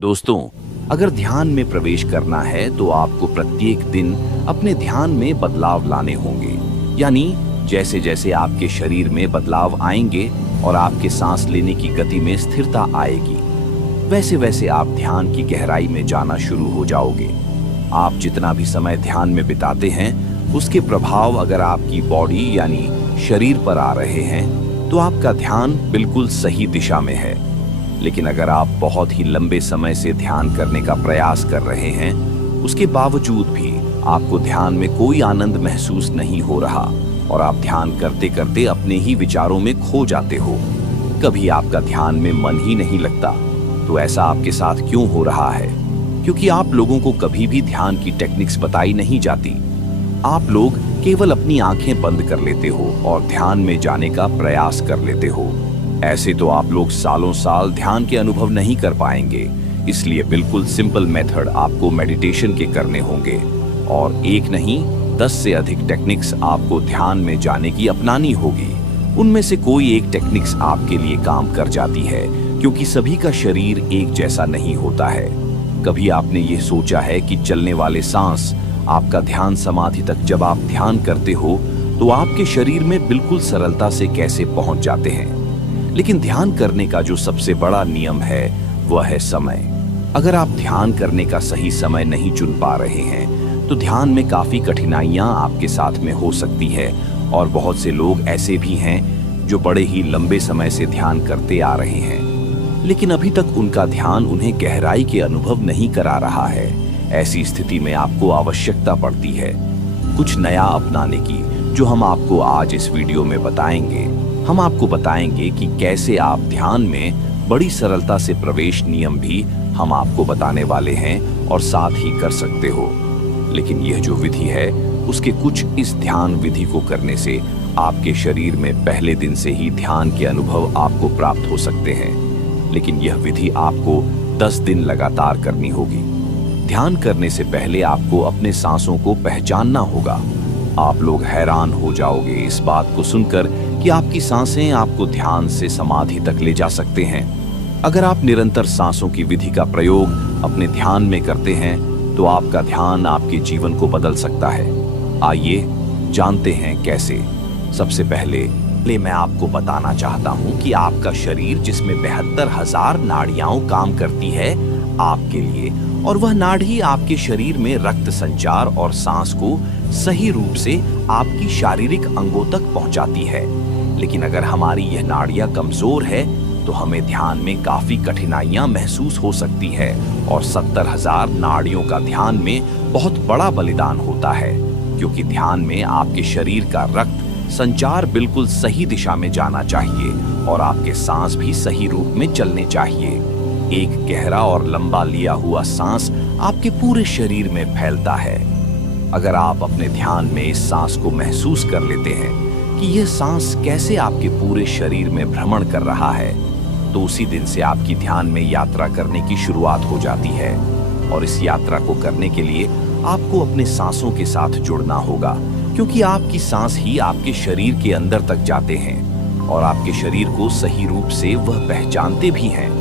दोस्तों, अगर ध्यान में प्रवेश करना है तो आपको प्रत्येक दिन अपने ध्यान में बदलाव लाने होंगे। यानी जैसे जैसे आपके शरीर में बदलाव आएंगे और आपके सांस लेने की गति में स्थिरता आएगी, वैसे वैसे आप ध्यान की गहराई में जाना शुरू हो जाओगे। आप जितना भी समय ध्यान में बिताते हैं, उसके प्रभाव अगर आपकी बॉडी यानी शरीर पर आ रहे हैं, तो आपका ध्यान बिल्कुल सही दिशा में है। लेकिन अगर आप बहुत ही लंबे समय से ध्यान करने का प्रयास कर रहे हैं, उसके बावजूद भी आपको ध्यान में कोई आनंद महसूस नहीं हो रहा और आप ध्यान करते करते अपने ही विचारों में खो जाते हो, कभी आपका ध्यान में मन ही नहीं लगता, तो ऐसा आपके साथ क्यों हो रहा है? क्योंकि आप लोगों को कभी भी ध्यान की टेक्निक्स बताई नहीं जाती। आप लोग केवल अपनी आंखें बंद कर लेते हो और ध्यान में जाने का प्रयास कर लेते हो। ऐसे तो आप लोग सालों साल ध्यान के अनुभव नहीं कर पाएंगे। इसलिए बिल्कुल सिंपल मेथड आपको मेडिटेशन के करने होंगे और एक नहीं 10 से अधिक टेक्निक्स आपको ध्यान में जाने की अपनानी होगी। उनमें से कोई एक टेक्निक्स आपके लिए काम कर जाती है, क्योंकि सभी का शरीर एक जैसा नहीं होता है। कभी आपने ये सोचा है कि चलने वाले सांस आपका ध्यान समाधि तक जब आप ध्यान करते हो तो आपके शरीर में बिल्कुल सरलता से कैसे पहुंच जाते हैं? लेकिन ध्यान करने का जो सबसे बड़ा नियम है वह है समय। अगर आप ध्यान करने का सही समय नहीं चुन पा रहे हैं तो ध्यान में काफी कठिनाइयां आपके साथ में हो सकती है। और बहुत से लोग ऐसे भी हैं जो बड़े ही लंबे समय से ध्यान करते आ रहे हैं, लेकिन अभी तक उनका ध्यान उन्हें गहराई के अनुभव नहीं करा रहा है। ऐसी स्थिति में आपको आवश्यकता पड़ती है कुछ नया अपनाने की, जो हम आपको आज इस वीडियो में बताएंगे। हम आपको बताएंगे कि कैसे आप ध्यान में बड़ी सरलता से प्रवेश नियम भी हम आपको बताने वाले हैं और साथ ही कर सकते हो। लेकिन यह जो विधि है, उसके कुछ इस ध्यान विधि को करने से आपके शरीर में पहले दिन से ही ध्यान के अनुभव आपको प्राप्त हो सकते हैं। लेकिन यह विधि आपको 10 दिन लगातार करनी होगी। ध्यान करने से पहले आपको अपने सांसों को पहचानना होगा। आप लोग हैरान हो जाओगे इस बात को सुनकर कि आपकी सांसें आपको ध्यान से समाधि तक ले जा सकते हैं। अगर आप निरंतर सांसों की विधि का प्रयोग अपने ध्यान में करते हैं तो आपका ध्यान आपके जीवन को बदल सकता है। आइए जानते हैं कैसे। सबसे पहले मैं आपको बताना चाहता हूं कि आपका शरीर, जिसमें 72,000 नाड़ियां काम करती है आपके लिए, और वह नाड़ी आपके शरीर में रक्त संचार और सांस को सही रूप से आपकी शारीरिक अंगों तक पहुंचाती है। लेकिन अगर हमारी यह नाड़ियां कमजोर है तो हमें ध्यान में काफी कठिनाइयां महसूस हो सकती है और 70,000 नाड़ियों का ध्यान में बहुत बड़ा बलिदान होता है, क्योंकि ध्यान में आपके शरीर का रक्त संचार बिल्कुल सही दिशा में जाना चाहिए और आपके सांस भी सही रूप में चलने चाहिए। एक गहरा और लंबा लिया हुआ सांस आपके पूरे शरीर में फैलता है। अगर आप अपने ध्यान में इस सांस को महसूस कर लेते हैं कि यह सांस कैसे आपके पूरे शरीर में भ्रमण कर रहा है, तो उसी दिन से आपकी ध्यान में यात्रा करने की शुरुआत हो जाती है। और इस यात्रा को करने के लिए आपको अपने सांसों के साथ जुड़ना होगा, क्योंकि आपकी सांस ही आपके शरीर के अंदर तक जाते हैं और आपके शरीर को सही रूप से वह पहचानते भी हैं।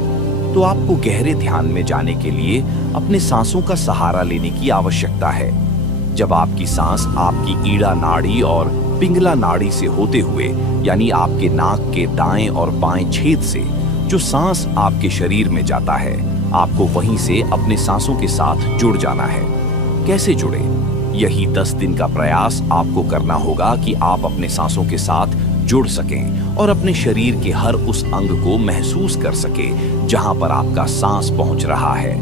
तो आपको गहरे ध्यान में जाने के लिए अपने सांसों का सहारा लेने की आवश्यकता है। जब आपकी सांस आपकी ईड़ा नाड़ी और पिंगला नाड़ी से होते हुए, यानी आपके नाक के दाएं और बाएं छेद से जो सांस आपके शरीर में जाता है, आपको वहीं से अपने सांसों के साथ जुड़ जाना है। कैसे जुड़े? यही 10 दिन का प्रयास आपको करना होगा कि आप अपने सांसों के साथ जुड़ सकें और अपने शरीर के हर उस अंग को महसूस कर सके जहां पर आपका सांस पहुंच रहा है।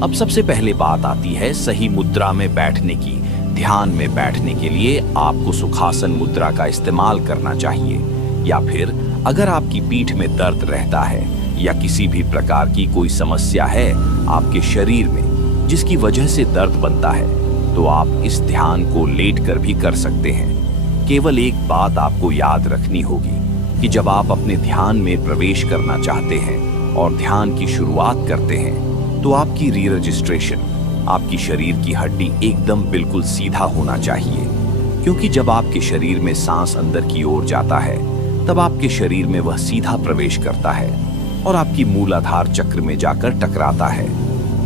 अब सबसे पहले बात आती है सही मुद्रा में बैठने की। ध्यान में बैठने के लिए आपको सुखासन मुद्रा का इस्तेमाल करना चाहिए, या फिर अगर आपकी पीठ में दर्द रहता है या किसी भी प्रकार की कोई समस्या है आपके शरीर में जिसकी वजह से दर्द बनता है, तो आप इस ध्यान को लेटकर भी कर सकते हैं। केवल एक बात आपको याद रखनी होगी कि जब आप अपने ध्यान में प्रवेश करना चाहते हैं और ध्यान की शुरुआत करते हैं, तो आपकी री रजिस्ट्रेशन, आपकी शरीर की हड्डी एकदम बिल्कुल सीधा होना चाहिए, क्योंकि जब आपके शरीर में सांस अंदर की ओर जाता है तब आपके शरीर में वह सीधा प्रवेश करता है और आपकी मूलाधार चक्र में जाकर टकराता है।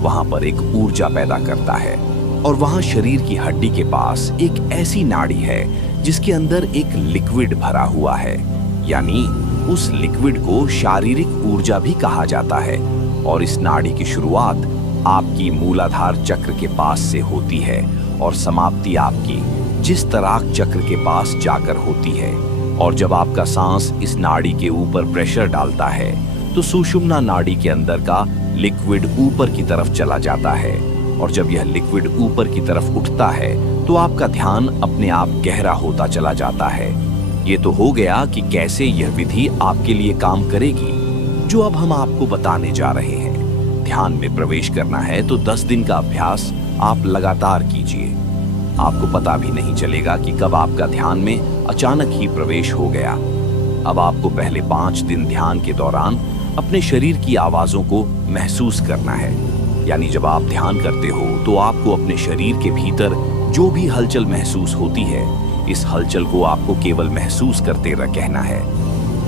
वहां पर एक ऊर्जा पैदा करता है। और वहां शरीर की हड्डी के पास एक ऐसी नाड़ी है जिसके अंदर एक लिक्विड भरा हुआ है, यानी उस लिक्विड को शारीरिक ऊर्जा भी कहा जाता है। और इस नाड़ी की शुरुआत आपकी मूलाधार चक्र के पास से होती है और समाप्ति आपकी जिस तराक चक्र के पास जाकर होती है। और जब आपका सांस इस नाड़ी के ऊपर प्रेशर डालता है तो सुषुम्ना नाड़ी के अंदर का लिक्विड ऊपर की तरफ चला जाता है। और जब यह लिक्विड ऊपर की तरफ उठता है तो आपका ध्यान अपने आप गहरा होता चला जाता है। ये तो हो गया कि कैसे यह विधि आपके लिए काम करेगी, जो अब हम आपको बताने जा रहे हैं। ध्यान में प्रवेश करना है तो 10 दिन का अभ्यास आप लगातार कीजिए। आपको पता भी नहीं चलेगा कि कब आपका ध्यान में अचानक ही प्रवेश हो गया। अब आपको पहले 5 दिन ध्यान के दौरान अपने शरीर की आवाजों को महसूस करना है। यानी जब आप ध्यान करते हो तो आपको अपने शरीर के भीतर जो भी हलचल महसूस होती है, इस हलचल को आपको केवल महसूस करते रह कहना है।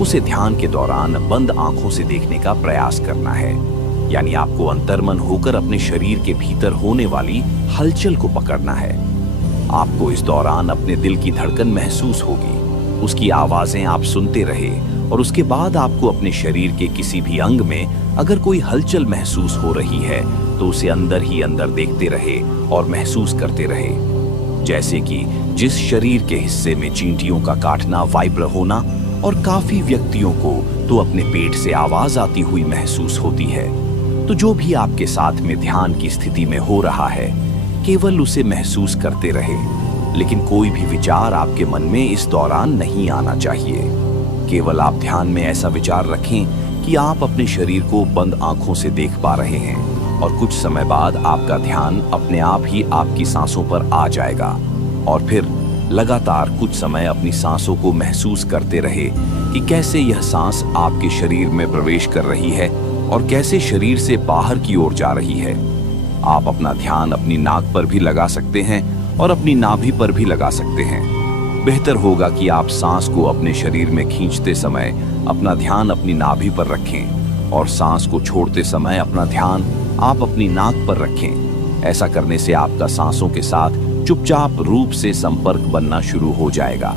उसे ध्यान के दौरान बंद आंखों से देखने का प्रयास करना है। यानी आपको अंतर्मन होकर अपने शरीर के भीतर होने वाली हलचल को पकड़ना है। आपको इस दौरान अपने दिल की धड़कन महसूस होगी, उसकी आवाजें आप सुनते रहे। और उसके बाद आपको अपने शरीर के किसी भी अंग में अगर कोई हलचल महसूस हो रही है तो उसे अंदर ही अंदर देखते रहे और महसूस करते रहे। जैसे कि जिस शरीर के हिस्से में चींटियों का काटना वाइब्र होना, और काफी व्यक्तियों को तो अपने पेट से आवाज आती हुई महसूस होती है। तो जो भी आपके साथ में ध्यान की स्थिति में हो रहा है, केवल उसे महसूस करते रहे। लेकिन कोई भी विचार आपके मन में इस दौरान नहीं आना चाहिए। केवल आप ध्यान में ऐसा विचार रखें कि आप अपने शरीर को बंद आंखों से देख पा रहे हैं। और कुछ समय बाद आपका ध्यान अपने आप ही आपकी सांसों पर आ जाएगा। और फिर लगातार कुछ समय अपनी सांसों को महसूस करते रहे कि कैसे यह सांस आपके शरीर में प्रवेश कर रही है और कैसे शरीर से बाहर की ओर जा रही है। आप अपना ध्यान अपनी नाक पर भी लगा सकते हैं और अपनी नाभि पर भी लगा सकते हैं। बेहतर होगा कि आप सांस को अपने शरीर में खींचते समय अपना ध्यान अपनी नाभि पर रखें और सांस को छोड़ते समय अपना ध्यान आप अपनी नाक पर रखें। ऐसा करने से आपका सांसों के साथ चुपचाप रूप से संपर्क बनना शुरू हो जाएगा।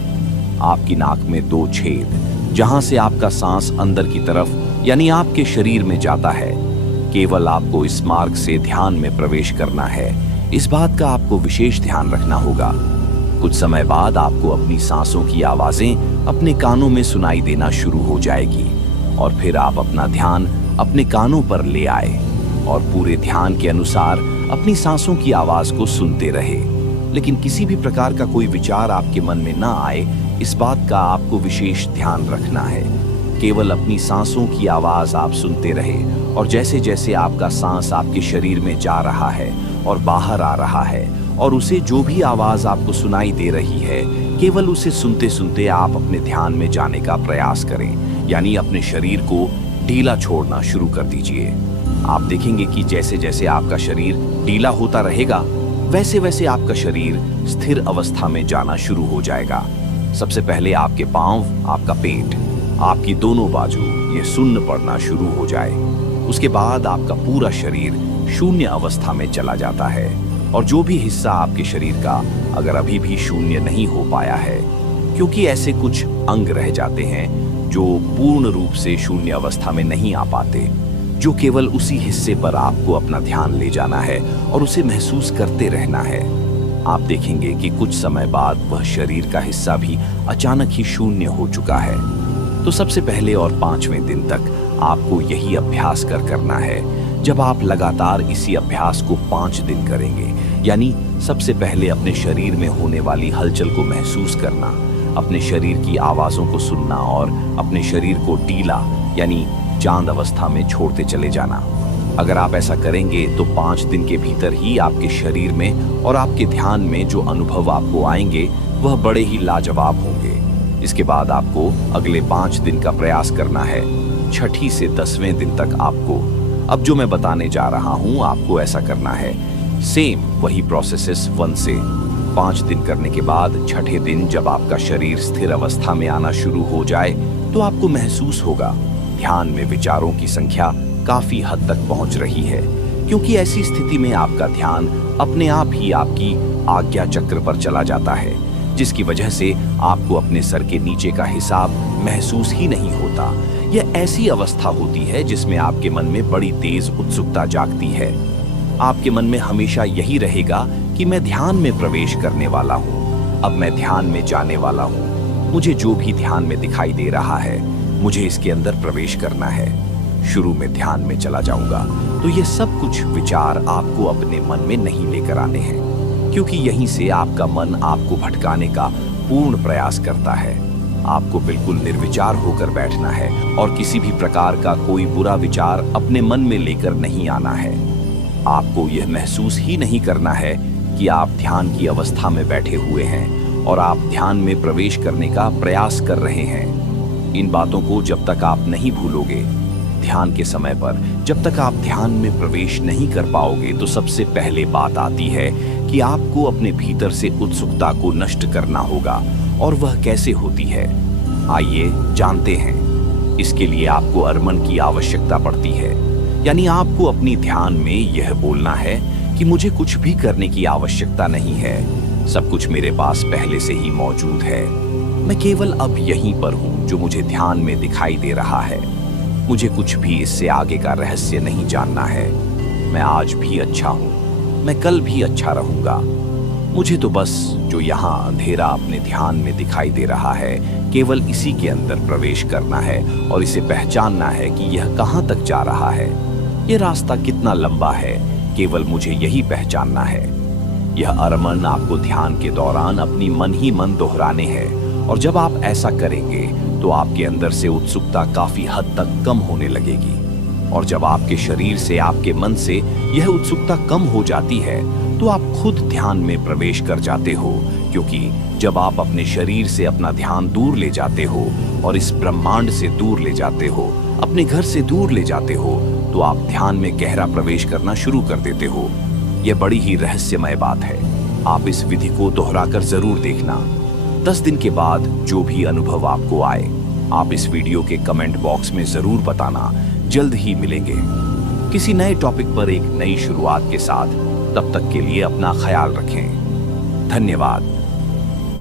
आपकी नाक में 2 छेद, जहां से आपका सांस अंदर की तरफ यानी आपके शरीर में जाता है। केवल आपको इस मार्ग से ध्यान में प्रवेश करना है। इस बात का आपको विशेष ध्यान रखना होगा। कुछ समय बाद आपको अपनी सांसों की आवाजें अपने कानों में सुनाई देना शुरू हो जाएगी। और फिर आप अपना ध्यान अपने कानों पर ले आए और पूरे ध्यान के अनुसार अपनी सांसों की आवाज को सुनते रहे। लेकिन किसी भी प्रकार का कोई विचार आपके मन में ना आए, इस बात का आपको विशेष ध्यान रखना है। केवल अपनी सांसों की आवाज आप सुनते रहे और जैसे जैसे आपका सांस आपके शरीर में जा रहा है और बाहर आ रहा है और उसे जो भी आवाज आपको सुनाई दे रही है, केवल उसे सुनते सुनते आप अपने ध्यान में जाने का प्रयास करें। यानी अपने शरीर को ढीला छोड़ना शुरू कर दीजिए। आप देखेंगे कि जैसे जैसे आपका शरीर ढीला होता रहेगा, वैसे वैसे आपका शरीर स्थिर अवस्था में जाना शुरू हो जाएगा। सबसे पहले आपके पांव, आपका पेट, आपकी दोनों बाजू ये सुन्न पड़ना शुरू हो जाए। उसके बाद आपका पूरा शरीर शून्य अवस्था में चला जाता है। और जो भी हिस्सा आपके शरीर का अगर अभी भी शून्य नहीं हो पाया है, क्योंकि ऐसे कुछ अंग रह जाते हैं जो पूर्ण रूप से शून्य अवस्था में नहीं आ पाते, जो केवल उसी हिस्से पर आपको अपना ध्यान ले जाना है और उसे महसूस करते रहना है। आप देखेंगे कि कुछ समय बाद वह शरीर का हिस्सा भी अचानक ही शून्य हो चुका है। तो सबसे पहले और 5वें दिन तक आपको यही अभ्यास करना है। जब आप लगातार इसी अभ्यास को 5 दिन करेंगे, यानी सबसे पहले अपने शरीर में होने वाली हलचल को महसूस करना, अपने शरीर की आवाजों को सुनना और अपने शरीर को ढीला यानी चांद अवस्था में छोड़ते चले जाना। अगर आप ऐसा करेंगे तो 5 दिन के भीतर ही आपके शरीर में और आपके ध्यान में जो अनुभव आपको आएंगे वह बड़े ही लाजवाब होंगे। इसके बाद आपको अगले 5 दिन का प्रयास करना है। 6 से 10वें दिन तक आपको अब जो मैं बताने जा रहा हूं आपको ऐसा करना है। सेम वही प्रोसेसेस 1 से 5 दिन करने के बाद 6ठे दिन जब आपका शरीर स्थिर अवस्था में आना शुरू हो जाए तो आपको महसूस होगा ध्यान में विचारों की संख्या काफी हद तक पहुंच रही है। क्योंकि ऐसी स्थिति में आपका ध्यान अपने आप ही आपकी आज्ञा चक्र पर चला जाता है, जिसकी वजह से आपको अपने सर के नीचे का हिसाब महसूस ही नहीं होता। यह ऐसी अवस्था होती है जिसमें आपके मन में बड़ी तेज उत्सुकता जागती है। आपके मन में हमेशा यही रहेगा कि मैं ध्यान में प्रवेश करने वाला हूँ, अब मैं ध्यान में जाने वाला हूँ। मुझे जो भी ध्यान में दिखाई दे रहा है, मुझे इसके अंदर प्रवेश करना है। शुरू में ध्यान में चला जाऊंगा तो ये सब कुछ विचार आपको अपने मन में नहीं लेकर आने हैं, क्योंकि यहीं से आपका मन आपको भटकाने का पूर्ण प्रयास करता है। आपको बिल्कुल निर्विचार होकर बैठना है और किसी भी प्रकार का कोई बुरा विचार अपने मन में लेकर नहीं आना है। आपको यह महसूस ही नहीं करना है कि आप ध्यान की अवस्था में बैठे हुए हैं और आप ध्यान में प्रवेश करने का प्रयास कर रहे हैं। इन बातों को जब तक आप नहीं भूलोगे, ध्यान के समय पर जब तक आप ध्यान में प्रवेश नहीं कर पाओगे, तो सबसे पहले बात आती है कि आपको अपने भीतर से उत्सुकता को नष्ट करना होगा। और वह कैसे होती है, आइए जानते हैं। इसके लिए आपको अर्मन की आवश्यकता पड़ती है, यानी आपको अपनी ध्यान में यह बोलना है कि मुझे कुछ भी करने की आवश्यकता नहीं है, सब कुछ मेरे पास पहले से ही मौजूद है। मैं केवल अब यहीं पर हूँ जो मुझे ध्यान में दिखाई दे रहा है। मुझे कुछ भी इससे आगे का रहस्य नहीं जानना है। मैं आज भी अच्छा हूँ, मैं कल भी अच्छा रहूंगा। मुझे तो बस जो यहाँ अंधेरा अपने ध्यान में दिखाई दे रहा है, केवल इसी के अंदर प्रवेश करना है और इसे पहचानना है कि यह कहाँ तक जा रहा है, यह रास्ता कितना लंबा है, केवल मुझे यही पहचानना है। यह अरमन आपको ध्यान के दौरान अपनी मन ही मन दोहराने हैं, और जब आप ऐसा करेंगे तो आपके अंदर से उत्सुकता काफी हद तक कम होने लगेगी। और जब आपके शरीर से, आपके मन से यह उत्सुकता कम हो जाती है, तो आप खुद ध्यान में प्रवेश कर जाते हो, क्योंकि जब आप अपने शरीर से अपना ध्यान दूर ले जाते हो और इस ब्रह्मांड से दूर ले जाते हो, अपने घर से दूर ले जाते हो, तो आप ध्यान में गहरा प्रवेश करना शुरू कर देते हो। यह बड़ी ही रहस्यमय बात है। आप इस विधि को दोहराकर जरूर देखना। 10 दिन के बाद जो भी अनुभव आपको आए, आप इस वीडियो के कमेंट बॉक्स में जरूर बताना। जल्द ही मिलेंगे किसी नए टॉपिक पर एक नई शुरुआत के साथ। तब तक के लिए अपना ख्याल रखें। धन्यवाद।